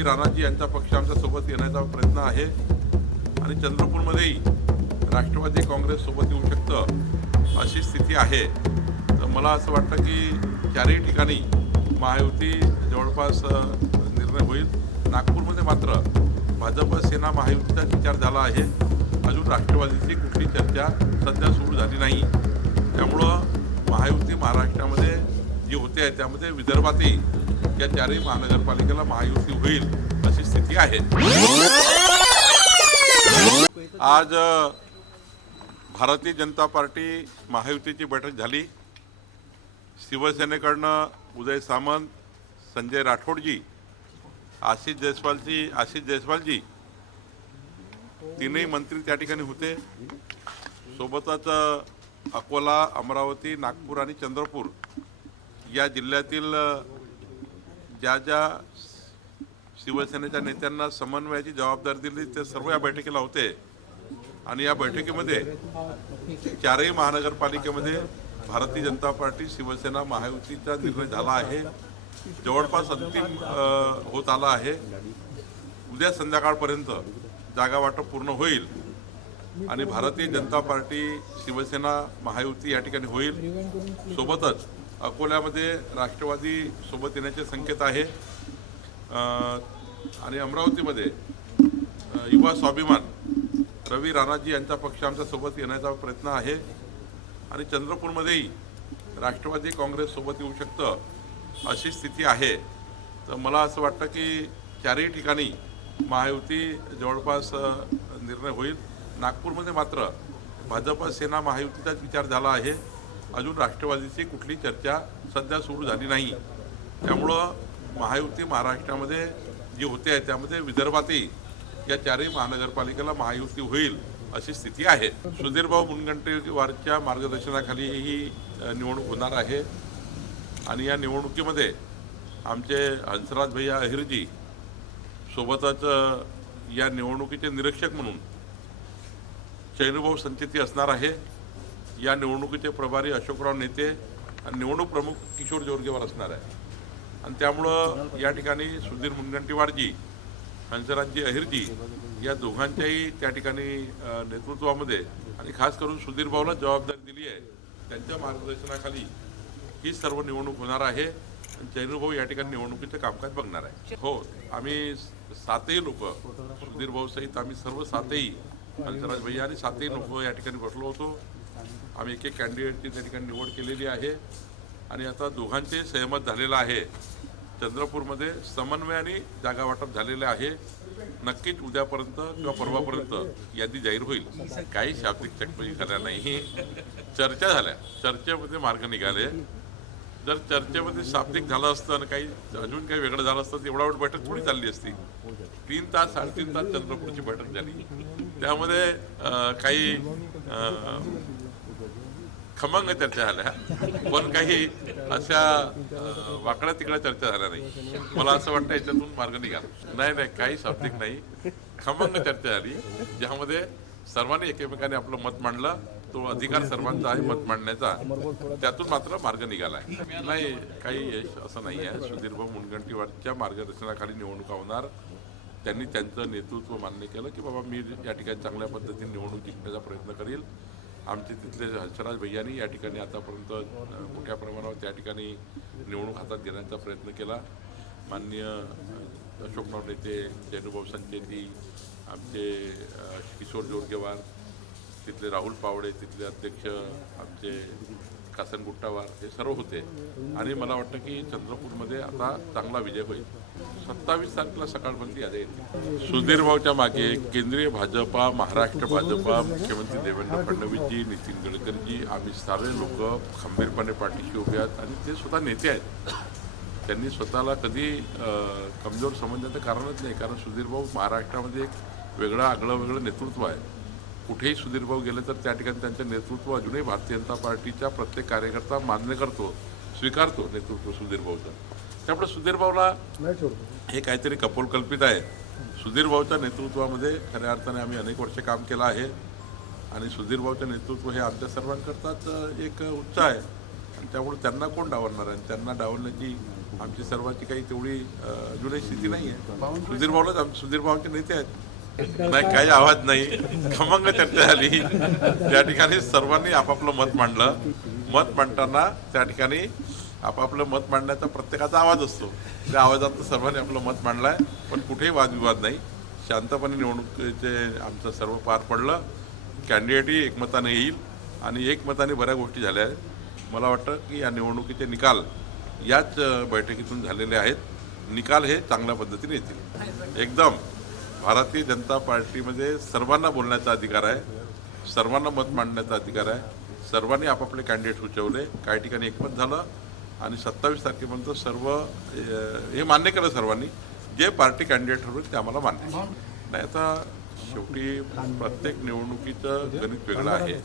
रवी राणाजी यांचा पक्ष आमच्या सोबत येण्याचा प्रयत्न आहे आणि चंद्रपूरमध्येही राष्ट्रवादी काँग्रेस सोबत येऊ शकतं अशी स्थिती आहे। तर मला असं वाटतं की चारही ठिकाणी महायुती जवळपास निर्णय होईल। नागपूरमध्ये मात्र भाजप सेना महायुतीचा विचार झाला आहे, अजून राष्ट्रवादीची कुठली चर्चा सध्या सुरू झाली नाही। त्यामुळं महायुती महाराष्ट्रामध्ये जी होते आहे त्यामध्ये विदर्भातही या चारही महानगरपालिकेला महायुती होईल अशी स्थिती आहे। आज भारतीय जनता पार्टी महायुतीची बैठक झाली। शिवसेनेकडनं उदय सामंत, संजय राठोडजी, आशिष जयस्वालजी तीनही मंत्री त्या ठिकाणी होते। सोबतच अकोला, अमरावती, नागपूर आणि चंद्रपूर या जिल्ह्यातील ज्या शिवसेनेच्या नेत्यांना समन्वयाची जबाबदारी दिली ते सर्व या बैठकीला होते आणि या बैठकीमध्ये चारही महानगरपालिकेमध्ये भारतीय जनता पार्टी शिवसेना महायुतीचा निर्णय झाला आहे, जवळपास अंतिम होत आला आहे। उद्या संध्याकाळपर्यंत जागा वाटप पूर्ण होईल आणि भारतीय जनता पार्टी शिवसेना महायुती या ठिकाणी होईल। सोबतच अकोल्यामध्ये राष्ट्रवादी सोबत येण्याचे संकेत आहे आणि अमरावतीमध्ये युवा स्वाभिमान रवी राणाजी यांचा पक्ष आमच्या सोबत येण्याचा प्रयत्न आहे आणि चंद्रपूरमध्येही राष्ट्रवादी काँग्रेस सोबत येऊ शकतं अशी स्थिती आहे। तर मला असं वाटतं की चारही ठिकाणी महायुती जवळपास निर्णय होईल। नागपूरमध्ये मात्र भाजप सेना महायुतीचाच विचार झाला आहे, अजून राष्ट्रवादीची कुठली चर्चा सध्या सुरू झाली नाही। त्यामुळं महायुती महाराष्ट्रामध्ये जी होते आहे त्यामध्ये विदर्भातही या चारही महानगरपालिकेला महायुती होईल अशी स्थिती आहे। सुधीरभाऊ मुनगंटीवारच्या मार्गदर्शनाखाली ही निवडणूक होणार आहे आणि या निवडणुकीमध्ये आमचे हंसराज भैया अहिरजी सोबतच या निवडणुकीचे निरीक्षक म्हणून चैनूभाऊ संचेती असणार आहे। या निवडणुकीचे प्रभारी अशोकराव नेते आणि निवडणूक प्रमुख किशोर जोरगेवार असणार आहे आणि त्यामुळं या ठिकाणी सुधीर मुनगंटीवारजी, हंसराजजी अहिरजी या दोघांच्याही त्या ठिकाणी नेतृत्वामध्ये आणि खास करून सुधीरभाऊला जबाबदारी दिली आहे, त्यांच्या मार्गदर्शनाखाली ही सर्व निवडणूक होणार आहे आणि चैनूभाऊ या ठिकाणी निवडणुकीचं कामकाज बघणार आहे। हो, आम्ही सातही लोक, सुधीरभाऊ सहित आम्ही सर्व सातही, हंसराज भैया आणि सातही लोक या ठिकाणी बसलो होतो। आम्ही एक कॅन्डिडेटची त्या ठिकाणी निवड केलेली आहे आणि आता दोघांचे सहमत झालेलं आहे। चंद्रपूरमध्ये समन्वयाने जागा वाटप झालेले आहे। नक्कीच उद्यापर्यंत किंवा परवापर्यंत यादी जाहीर होईल। काही शाब्दिक चकमकी झाल्या नाही, चर्चा झाल्या, चर्चेमध्ये मार्ग निघाले। जर चर्चेमध्ये शाब्दिक झालं असतं आणि काही अजून काही वेगळं झालं असतं एवढा वेळ बैठक थोडी चालली असती। 3 तास 3.5 तास चंद्रपूरची बैठक झाली, त्यामध्ये काही खमंग चर्चा झाल्या, पण काही अशा वाकड्या तिकड्या चर्चा झाल्या नाही। मला असं वाटतं याच्यातून मार्ग निघाला नाही, काही शाब्दिक नाही, खमंग चर्चा झाली ज्यामध्ये सर्वांनी एकमेकाने आपलं मत मांडलं। तो अधिकार सर्वांचा आहे मत मांडण्याचा, त्यातून मात्र मार्ग निघाला आहे। नाही, काही यश असं नाही आहे। सुधीरभाऊ मुनगंटीवारच्या मार्गदर्शनाखाली निवडणुका होणार। त्यांनी त्यांचं नेतृत्व मान्य केलं की बाबा मी या ठिकाणी चांगल्या पद्धतीने निवडणूक जिंकण्याचा प्रयत्न करेल। आमचे तिथले हंसराज भैयांनी या ठिकाणी आतापर्यंत मोठ्या प्रमाणावर त्या ठिकाणी निवडणूक हातात घेण्याचा प्रयत्न केला। माननीय अशोकराव नेते, चैनूभाऊ संचेती, आमचे किशोर जोरगेवार, तिथले राहुल पावडे, तिथले अध्यक्ष आमचे कासन गुट्टावार, हे सर्व होते आणि मला वाटतं की चंद्रपूरमध्ये आता चांगला विजय होईल। 27 तारखेला सकाळपर्यंत यादी येईल। सुधीरभाऊच्या मागे केंद्रीय भाजपा, महाराष्ट्र भाजपा, मुख्यमंत्री देवेंद्र फडणवीसजी, नितीन गडकरीजी, आम्ही सारे लोक खंबीरपणे पाठीशी उभे आहेत आणि ते स्वतः नेते आहेत। त्यांनी स्वतःला कधी कमजोर समजण्याचं कारणच नाही, कारण सुधीरभाऊ महाराष्ट्रामध्ये एक वेगळं आगळं नेतृत्व आहे। कुठेही सुधीरभाऊ गेले तर त्या ठिकाणी त्यांचं नेतृत्व अजूनही भारतीय जनता पार्टीच्या प्रत्येक कार्यकर्ता मान्य करतो, स्वीकारतो नेतृत्व सुधीरभाऊचं। त्यामुळे सुधीरभाऊला हे काहीतरी कपोलकल्पित आहे। सुधीरभाऊच्या नेतृत्वामध्ये खऱ्या अर्थाने आम्ही अनेक वर्ष काम केलं आहे आणि सुधीरभाऊचं नेतृत्व हे आमच्या सर्वांकरताच एक उच्च आहे आणि त्यामुळे त्यांना कोण डावलणार आहे, त्यांना डावलण्याची आमची सर्वांची काही तेवढी अजूनही स्थिती नाही आहे. सुधीर भाऊलाच सुधीर भाऊचे नेते आहेत. नाही, काही आवाज नाही, खमंग चर्चा झाली. त्या ठिकाणी सर्वांनी आपापलं मत मांडलं. मत मांडताना त्या ठिकाणी आपापलं मत मांडण्याचा प्रत्येकाचा आवाज असतो. त्या आवाजात सर्वांनी आपलं मत मांडलंय, पण कुठेही वादविवाद नाही. शांतपणे निवडणुकीचे आमचं सर्व पार पडलं. कॅन्डिडेटही एकमताने येईल आणि एकमताने बऱ्याच गोष्टी झाल्या आहेत. मला वाटतं की या निवडणुकीचे निकाल याच बैठकीतून झालेले आहेत. निकाल हे चांगल्या पद्धतीने येतील. एकदम भारतीय जनता पार्टीमध्ये सर्वांना बोलण्याचा अधिकार आहे, सर्वांना मत मांडण्याचा अधिकार आहे. सर्वांनी आपापले कॅन्डिडेट सुचवले, काही ठिकाणी एकमत झालं आणि 27 तारखेपर्यंत सर्व हे मान्य केलं सर्वांनी. जे पार्टी कॅन्डिडेट ठरवले ते आम्हाला मान्य नाही. आता शेवटी प्रत्येक निवडणुकीचं गणित वेगळं आहे.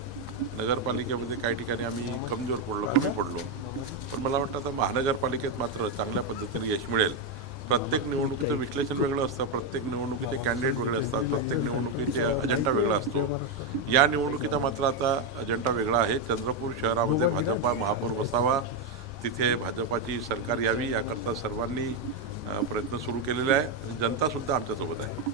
नगरपालिकेमध्ये काही ठिकाणी आम्ही कमजोर पडलो, कमी पडलो, पण मला वाटतं आता महानगरपालिकेत मात्र चांगल्या पद्धतीने यश मिळेल. प्रत्येक निवडणुकीचं विश्लेषण वेगळं असतं, प्रत्येक निवडणुकीचे कॅन्डिडेट वेगळे असतात, प्रत्येक निवडणुकीचे अजेंडा वेगळा असतो. या निवडणुकीचा मात्र आता अजेंडा वेगळा आहे. चंद्रपूर शहरामध्ये भाजपा महापौर बसावा, तिथे भाजपाची सरकार यावी याकरता सर्वांनी प्रयत्न सुरू केलेले आहे. जनतासुद्धा आमच्यासोबत आहे.